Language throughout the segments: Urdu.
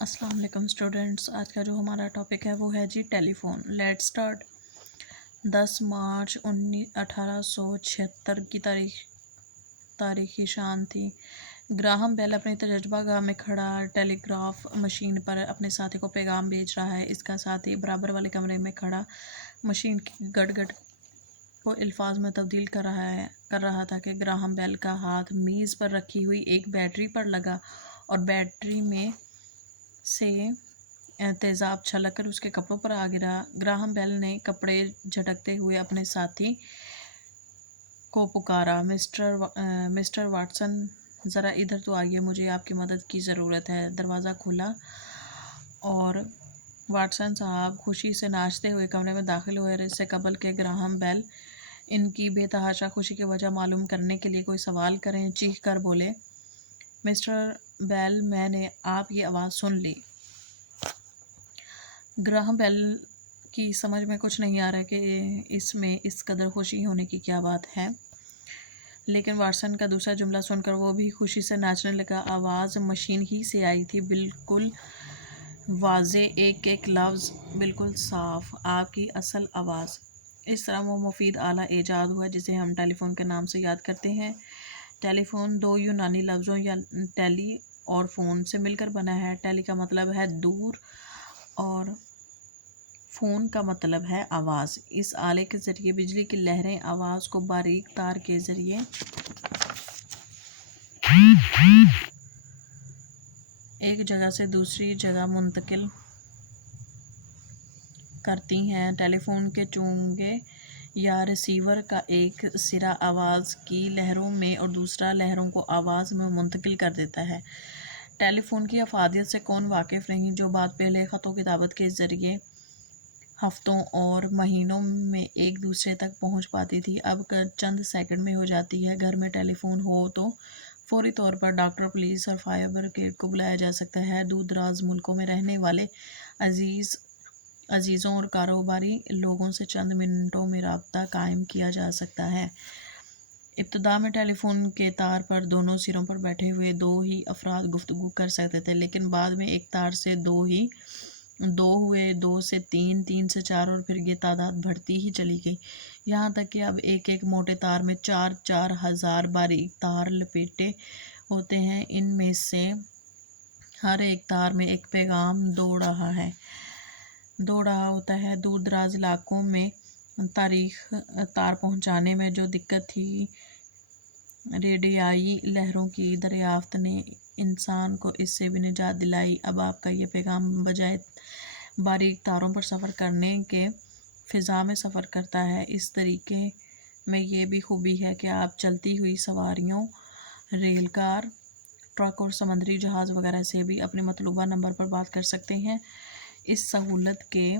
السلام علیکم اسٹوڈنٹس، آج کا جو ہمارا ٹاپک ہے وہ ہے جی ٹیلی فون۔ Let start. 10 مارچ 1876 کی تاریخی شان تھی۔ گراہم بیل اپنی تجربہ گاہ میں کھڑا ٹیلی گراف مشین پر اپنے ساتھی کو پیغام بھیج رہا ہے۔ اس کا ساتھی برابر والے کمرے میں کھڑا مشین کی گڑ گڑ کو الفاظ میں تبدیل کر رہا تھا کہ گراہم بیل کا ہاتھ میز پر رکھی ہوئی ایک بیٹری پر لگا اور بیٹری میں سے تیزاب چھلک کر اس کے کپڑوں پر آ گرا۔ گراہم بیل نے کپڑے جھٹکتے ہوئے اپنے ساتھی کو پکارا، مسٹر واٹسن، ذرا ادھر تو آئیے، مجھے آپ کی مدد کی ضرورت ہے۔ دروازہ کھلا اور واٹسن صاحب خوشی سے ناچتے ہوئے کمرے میں داخل ہوئے۔ اس سے قبل کہ گراہم بیل ان کی بے تحاشا خوشی کی وجہ معلوم کرنے کے لیے کوئی سوال کریں، چیخ کر بولے، مسٹر بیل، میں نے آپ کی آواز سن لی۔ گراہم بیل کی سمجھ میں کچھ نہیں آ رہا کہ اس میں اس قدر خوشی ہونے کی کیا بات ہے، لیکن واٹسن کا دوسرا جملہ سن کر وہ بھی خوشی سے ناچنے لگا۔ آواز مشین ہی سے آئی تھی، بالکل واضح، ایک ایک لفظ بالکل صاف، آپ کی اصل آواز۔ اس طرح وہ مفید آلہ ایجاد ہوا جسے ہم ٹیلی فون کے نام سے یاد کرتے ہیں۔ ٹیلی فون دو یونانی لفظوں یا ٹیلی اور فون سے مل کر بنا ہے۔ ٹیلی کا مطلب ہے دور اور فون کا مطلب ہے آواز۔ اس آلے کے ذریعے بجلی کی لہریں آواز کو باریک تار کے ذریعے ایک جگہ سے دوسری جگہ منتقل کرتی ہیں۔ ٹیلی فون کے چونگے یا ریسیور کا ایک سرا آواز کی لہروں میں اور دوسرا لہروں کو آواز میں منتقل کر دیتا ہے۔ ٹیلی فون کی افادیت سے کون واقف نہیں؟ جو بات پہلے خط و کتابت کے ذریعے ہفتوں اور مہینوں میں ایک دوسرے تک پہنچ پاتی تھی، اب چند سیکنڈ میں ہو جاتی ہے۔ گھر میں ٹیلی فون ہو تو فوری طور پر ڈاکٹر، پولیس اور فائر بریگیڈ کو بلایا جا سکتا ہے۔ دور دراز ملکوں میں رہنے والے عزیزوں اور کاروباری لوگوں سے چند منٹوں میں رابطہ قائم کیا جا سکتا ہے۔ ابتدا میں ٹیلی فون کے تار پر دونوں سروں پر بیٹھے ہوئے دو ہی افراد گفتگو کر سکتے تھے، لیکن بعد میں ایک تار سے دو ہوئے، دو سے تین، تین سے چار، اور پھر یہ تعداد بڑھتی ہی چلی گئی، یہاں تک کہ اب ایک ایک موٹے تار میں 4,000 باریک تار لپیٹے ہوتے ہیں۔ ان میں سے ہر ایک تار میں ایک پیغام دوڑ رہا ہوتا ہے۔ دور دراز علاقوں میں تار پہنچانے میں جو دقت تھی، ریڈیائی لہروں کی دریافت نے انسان کو اس سے بھی نجات دلائی۔ اب آپ کا یہ پیغام بجائے باریک تاروں پر سفر کرنے کے فضا میں سفر کرتا ہے۔ اس طریقے میں یہ بھی خوبی ہے کہ آپ چلتی ہوئی سواریوں، ریل کار، ٹرک اور سمندری جہاز وغیرہ سے بھی اپنے مطلوبہ نمبر پر بات کر سکتے ہیں۔ اس سہولت کے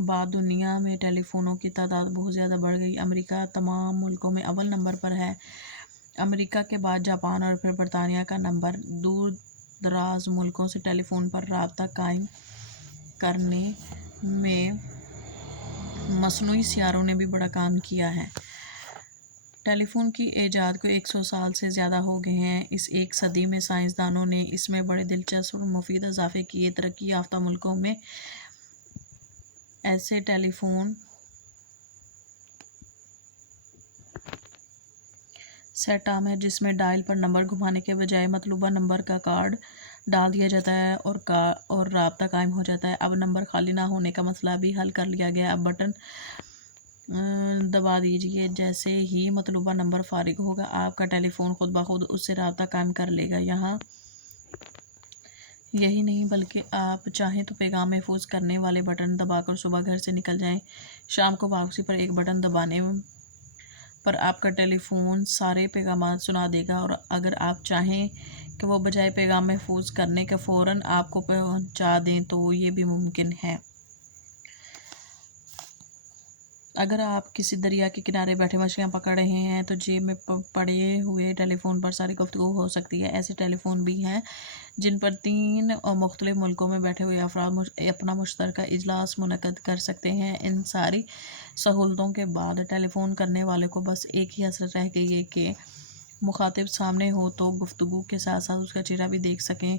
بعد دنیا میں ٹیلی فونوں کی تعداد بہت زیادہ بڑھ گئی۔ امریکہ تمام ملکوں میں اول نمبر پر ہے۔ امریکہ کے بعد جاپان اور پھر برطانیہ کا نمبر۔ دور دراز ملکوں سے ٹیلی فون پر رابطہ قائم کرنے میں مصنوعی سیاروں نے بھی بڑا کام کیا ہے۔ ٹیلی فون کی ایجاد کو 100 سال سے زیادہ ہو گئے ہیں۔ اس ایک صدی میں سائنسدانوں نے اس میں بڑے دلچسپ اور مفید اضافے کیے۔ ترقی یافتہ ملکوں میں ایسے ٹیلی فون سیٹ عام ہے جس میں ڈائل پر نمبر گھمانے کے بجائے مطلوبہ نمبر کا کارڈ ڈال دیا جاتا ہے اور رابطہ قائم ہو جاتا ہے۔ اب نمبر خالی نہ ہونے کا مسئلہ بھی حل کر لیا گیا۔ اب بٹن دبا دیجیے، جیسے ہی مطلوبہ نمبر فارغ ہوگا آپ کا ٹیلی فون خود بخود اس سے رابطہ قائم کر لے گا۔ یہی نہیں بلکہ آپ چاہیں تو پیغام محفوظ کرنے والے بٹن دبا کر صبح گھر سے نکل جائیں، شام کو واپسی پر ایک بٹن دبانے پر آپ کا ٹیلی فون سارے پیغامات سنا دے گا، اور اگر آپ چاہیں کہ وہ بجائے پیغام محفوظ کرنے کے فوراً آپ کو پہنچا دیں تو یہ بھی ممکن ہے۔ اگر آپ کسی دریا کے کنارے بیٹھے مچھلیاں پکڑ رہے ہیں تو جیب میں پڑے ہوئے ٹیلی فون پر ساری گفتگو ہو سکتی ہے۔ ایسے ٹیلی فون بھی ہیں جن پر 3 مختلف ملکوں میں بیٹھے ہوئے افراد اپنا مشترکہ اجلاس منعقد کر سکتے ہیں۔ ان ساری سہولتوں کے بعد ٹیلی فون کرنے والے کو بس ایک ہی حسرت رہ گئی ہے کہ مخاطب سامنے ہو تو گفتگو کے ساتھ ساتھ اس کا چہرہ بھی دیکھ سکیں